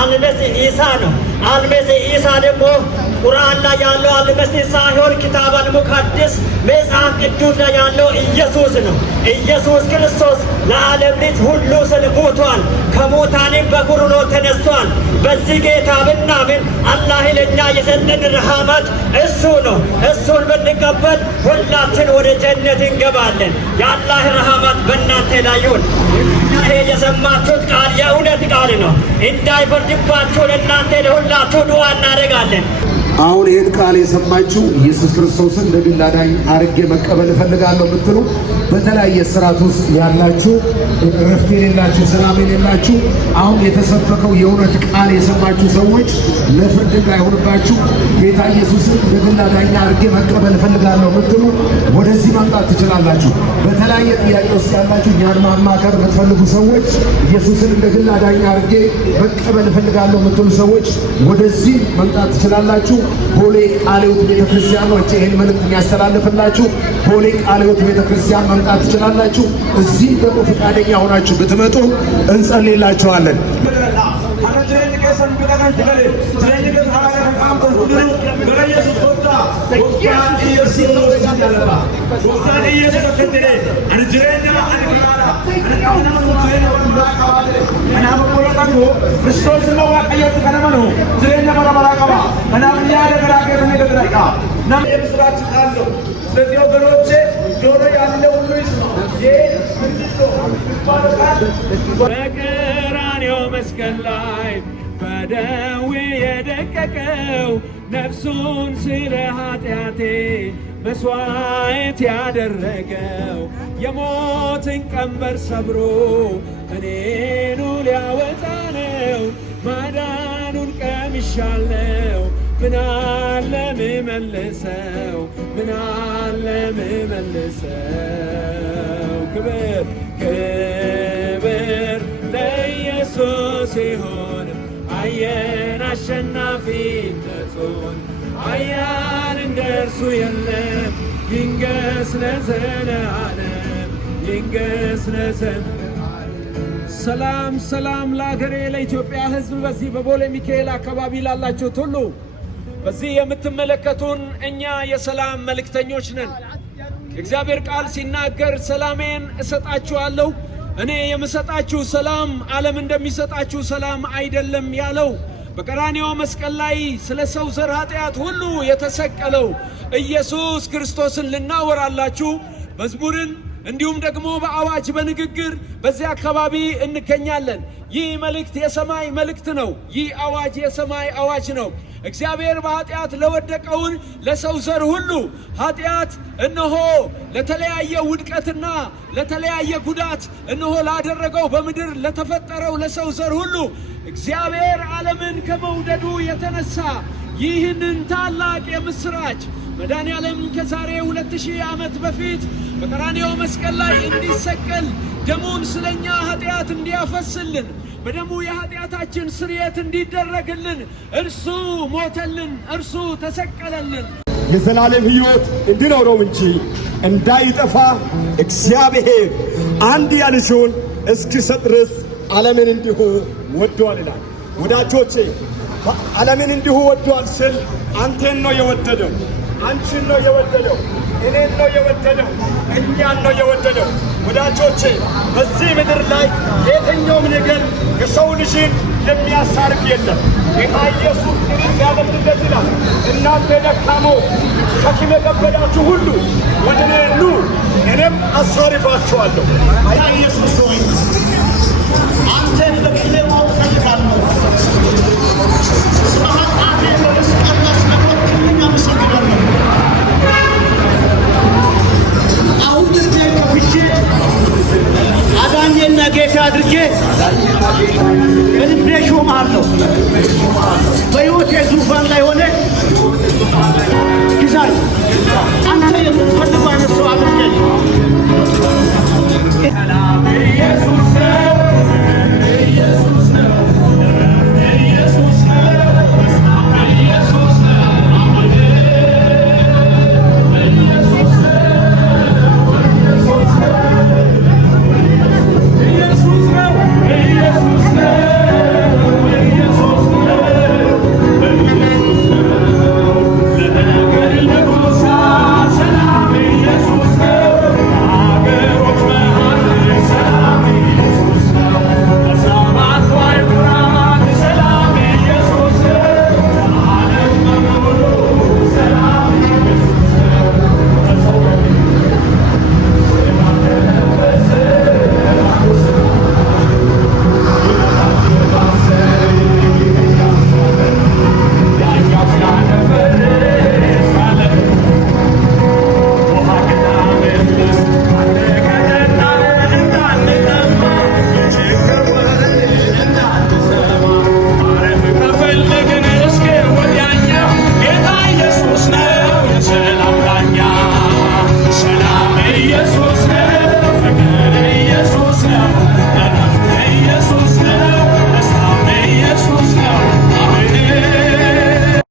አልመሲህ ኢሳ ነው። አልመሲህ ኢሳ ደግሞ ቁርአን ላይ ያለው አልመሲህ ሳይሆን ኪታብ አልሙቀድስ መጽሐፍ ቅዱስ ላይ ያለው ኢየሱስ ነው። ኢየሱስ ክርስቶስ ለዓለም ልጅ ሁሉ ስል ሞቷል፣ ከሙታንም በኩር ሆኖ ተነስቷል። በዚህ ጌታ ብናምን አላህ ለኛ የሰጠን ረህመት እሱ ነው። እሱን ብንቀበል ሁላችን ወደ ጀነት እንገባለን። የአላህ ረህመት በእናንተ ላይ ይሁን። ይሄ የሰማችሁት ቃል የእውነት ቃል ነው። እንዳይፈርድባችሁ ለእናንተ ለሁላችሁ ዱዓ እናደርጋለን። አሁን ይህን ቃል የሰማችሁ ኢየሱስ ክርስቶስን ለግል አዳኝ አድርጌ መቀበል እፈልጋለሁ የምትሉ በተለያየ ስርዓት ውስጥ ያላችሁ፣ እረፍት የሌላችሁ፣ ሰላም የሌላችሁ አሁን የተሰበከው የእውነት ቃል የሰማችሁ ሰዎች ለፍርድ እንዳይሆንባችሁ ጌታ ኢየሱስን ለግል አዳኝ አድርጌ መቀበል እፈልጋለሁ የምትሉ ወደዚህ መምጣት ትችላላችሁ። በተለያየ ጥያቄ ውስጥ ያላችሁ እኛን ማማከር የምትፈልጉ ሰዎች ኢየሱስን ለግል አዳኝ አድርጌ መቀበል እፈልጋለሁ የምትሉ ሰዎች ወደዚህ መምጣት ትችላላችሁ። ቦሌ ቃለ ሕይወት ቤተክርስቲያን ነው ይህን መልእክት የሚያስተላልፍላችሁ። ቦሌ ቃለ ሕይወት ቤተክርስቲያን መምጣት ትችላላችሁ። እዚህ ደግሞ ፈቃደኛ ሆናችሁ ብትመጡ እንጸልይላችኋለን። በቀራንዮ መስቀል ላይ በደዌ የደቀቀው ነፍሱን ስለ ኃጢአቴ መስዋዕት ያደረገው የሞትን ቀንበር ሰብሮ እኔኑ ሊያወጣ ነው። ማዳኑን ቀምሻለው፣ ምናለ ምመልሰው፣ ምናለ ምመልሰው። ክብር ክብር ለኢየሱስ ይሁን። አየን አሸናፊነቱን፣ አያን እንደርሱ የለም። ይንገስ ለዘለዓለም፣ ይንገስ ለዘለዓለም። ሰላም ሰላም ለአገሬ ለኢትዮጵያ ሕዝብ በዚህ በቦሌ ሚካኤል አካባቢ ላላችሁት ሁሉ በዚህ የምትመለከቱን እኛ የሰላም መልእክተኞች ነን። የእግዚአብሔር ቃል ሲናገር ሰላሜን እሰጣችኋለሁ፣ እኔ የምሰጣችሁ ሰላም ዓለም እንደሚሰጣችሁ ሰላም አይደለም ያለው በቀራንዮ መስቀል ላይ ስለ ሰው ዘር ኃጢአት ሁሉ የተሰቀለው ኢየሱስ ክርስቶስን ልናወራላችሁ መዝሙርን እንዲሁም ደግሞ በአዋጅ በንግግር በዚህ አካባቢ እንገኛለን። ይህ መልእክት የሰማይ መልእክት ነው። ይህ አዋጅ የሰማይ አዋጅ ነው። እግዚአብሔር በኃጢአት ለወደቀውን ለሰው ዘር ሁሉ ኃጢአት እነሆ ለተለያየ ውድቀትና ለተለያየ ጉዳት እነሆ ላደረገው በምድር ለተፈጠረው ለሰው ዘር ሁሉ እግዚአብሔር ዓለምን ከመውደዱ የተነሳ ይህንን ታላቅ የምስራች መድኃኔዓለም ከዛሬ 2000 ዓመት በፊት በቀራንዮ መስቀል ላይ እንዲሰቀል ደሙን ስለኛ ኃጢአት እንዲያፈስልን በደሙ የኃጢአታችን ስርየት እንዲደረግልን እርሱ ሞተልን፣ እርሱ ተሰቀለልን። የዘላለም ሕይወት እንዲኖረው እንጂ እንዳይጠፋ እግዚአብሔር አንድያ ልጁን እስኪሰጥ ድረስ ዓለምን እንዲሁ ወዷል ይላል። ወዳጆቼ ዓለምን እንዲሁ ወዷል ስል አንተን ነው የወደደው፣ አንቺን ነው የወደደው፣ እኔን ነው የወደደው፣ እኛን ነው የወደደው። ወዳጆቼ በዚህ ምድር ላይ የትኛውም ነገር የሰው ልጅን የሚያሳርፍ የለም። ጌታ ኢየሱስ ሲያደርግለት ይላል፣ እናንተ ደካሞች ሸክም የከበዳችሁ ሁሉ ወደ እኔ ኑ እኔም አሳርፋችኋለሁ። ጌታ ኢየሱስ ሆይ አንተን በግሌ ማወቅ እፈልጋለሁ። ስለ ኃጢአቴ በመስቀል ላይ ስለሞትክልኝ አመሰግናለሁ። አሁን ልቤን ከፍቼ አዳኜና ጌታ አድርጌ በልቤ ሾምሃለሁ። በሕይወቴ ዙፋን ላይ ሆነ ግዛኝ። አንተ የምትፈልገው አይነት ሰው አድርገኝ።